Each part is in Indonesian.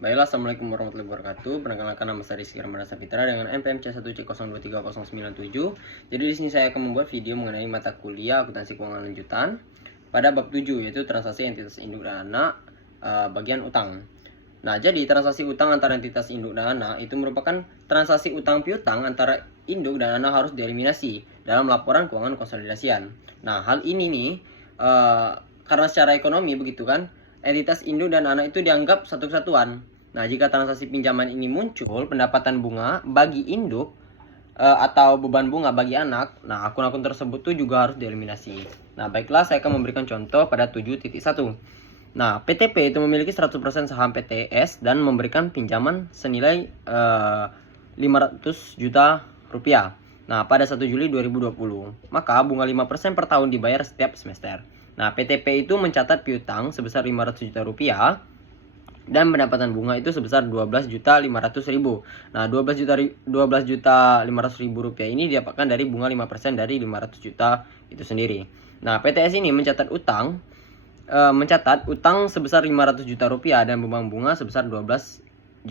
Baiklah, assalamualaikum warahmatullahi wabarakatuh. Perkenalkan, nama saya Rizky Ramadhan Sapitra dengan NPM C1C023097. Jadi di sini saya akan membuat video mengenai mata kuliah akuntansi keuangan lanjutan pada bab 7, yaitu transaksi entitas induk dan anak, bagian utang. Nah, jadi transaksi utang antara entitas induk dan anak itu merupakan transaksi utang piutang antara induk dan anak harus dieliminasi dalam laporan keuangan konsolidasian. Nah, hal ini nih karena secara ekonomi begitu kan, entitas induk dan anak itu dianggap satu kesatuan. Nah, jika transaksi pinjaman ini muncul pendapatan bunga bagi induk atau beban bunga bagi anak, nah akun-akun tersebut tuh juga harus dieliminasi. Nah, baiklah, saya akan memberikan contoh pada 7.1. Nah, PTP itu memiliki 100% saham PTS dan memberikan pinjaman senilai 500 juta rupiah. Nah, pada 1 Juli 2020, maka bunga 5% per tahun dibayar setiap semester. Nah, PTP itu mencatat piutang sebesar 500 juta rupiah dan pendapatan bunga itu sebesar 12.500.000. Nah, 12.500.000 rupiah ini didapatkan dari bunga 5% dari 500 juta itu sendiri. Nah, PTS ini mencatat utang sebesar 500 juta rupiah dan beban bunga sebesar 12.500.000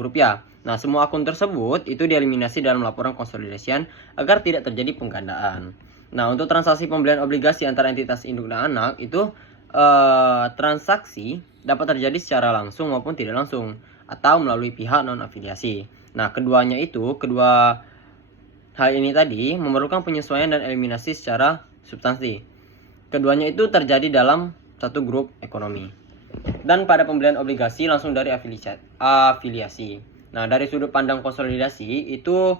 rupiah. Nah, semua akun tersebut itu dieliminasi dalam laporan konsolidasian agar tidak terjadi penggandaan. Nah, untuk transaksi pembelian obligasi antara entitas induk dan anak itu transaksi dapat terjadi secara langsung maupun tidak langsung atau melalui pihak non afiliasi. Nah, kedua hal ini tadi memerlukan penyesuaian dan eliminasi secara substansi. Keduanya itu terjadi dalam satu grup ekonomi. Dan pada pembelian obligasi langsung dari afiliasi. Nah, dari sudut pandang konsolidasi itu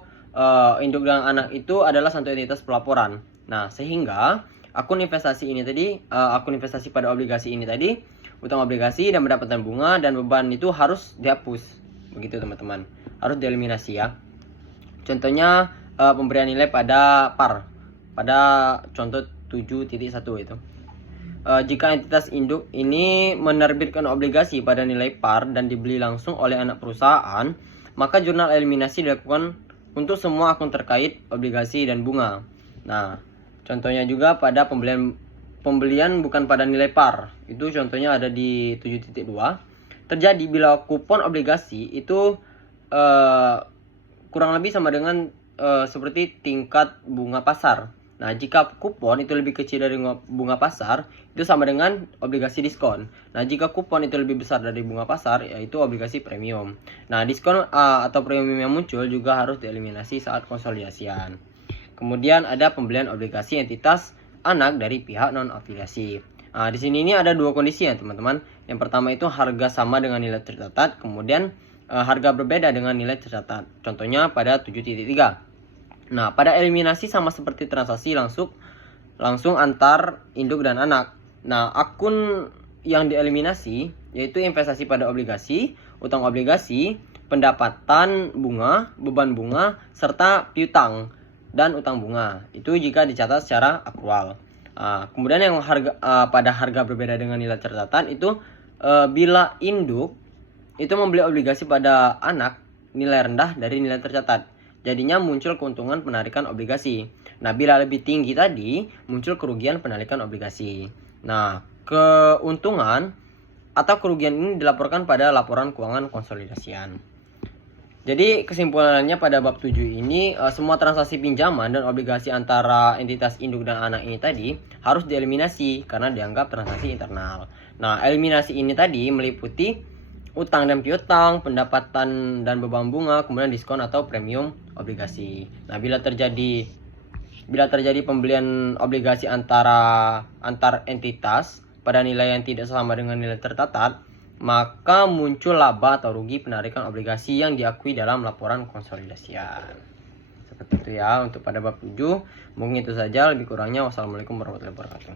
induk dan anak itu adalah satu entitas pelaporan. Nah, sehingga akun investasi pada obligasi ini tadi, utang obligasi dan pendapatan bunga dan beban itu harus dihapus. Begitu teman-teman. Harus dieliminasi ya. Contohnya pemberian nilai pada par. Pada contoh 7.1 itu. Jika entitas induk ini menerbitkan obligasi pada nilai par dan dibeli langsung oleh anak perusahaan, maka jurnal eliminasi dilakukan untuk semua akun terkait obligasi dan bunga. Nah, contohnya juga pada pembelian bukan pada nilai par. Itu contohnya ada di 7.2. Terjadi bila kupon obligasi itu kurang lebih sama dengan seperti tingkat bunga pasar. Nah, jika kupon itu lebih kecil dari bunga pasar, itu sama dengan obligasi diskon. Nah, jika kupon itu lebih besar dari bunga pasar, yaitu obligasi premium. Nah, diskon atau premium yang muncul juga harus dieliminasi saat konsolidasian. Kemudian ada pembelian obligasi entitas anak dari pihak non afiliasi. Nah, di sini ini ada dua kondisi ya, teman-teman. Yang pertama itu harga sama dengan nilai tercatat, kemudian harga berbeda dengan nilai tercatat. Contohnya pada 7.3. Nah, pada eliminasi sama seperti transaksi langsung antar induk dan anak. Nah, akun yang dieliminasi yaitu investasi pada obligasi, utang obligasi, pendapatan bunga, beban bunga, serta piutang dan utang bunga. Itu jika dicatat secara akrual. Kemudian yang pada harga berbeda dengan nilai tercatat itu bila induk itu membeli obligasi pada anak nilai rendah dari nilai tercatat. Jadinya muncul keuntungan penarikan obligasi. Nah, bila lebih tinggi tadi, muncul kerugian penarikan obligasi. Nah, keuntungan atau kerugian ini dilaporkan pada laporan keuangan konsolidasian. Jadi, kesimpulannya pada bab 7 ini, semua transaksi pinjaman dan obligasi antara entitas induk dan anak ini tadi harus dieliminasi karena dianggap transaksi internal. Nah, eliminasi ini tadi meliputi utang dan piutang, pendapatan dan beban bunga, kemudian diskon atau premium obligasi. Nah, bila terjadi pembelian obligasi antar entitas pada nilai yang tidak sama dengan nilai tercatat, maka muncul laba atau rugi penarikan obligasi yang diakui dalam laporan konsolidasian. Seperti itu ya untuk pada bab 7. Mungkin itu saja, lebih kurangnya wassalamualaikum warahmatullahi wabarakatuh.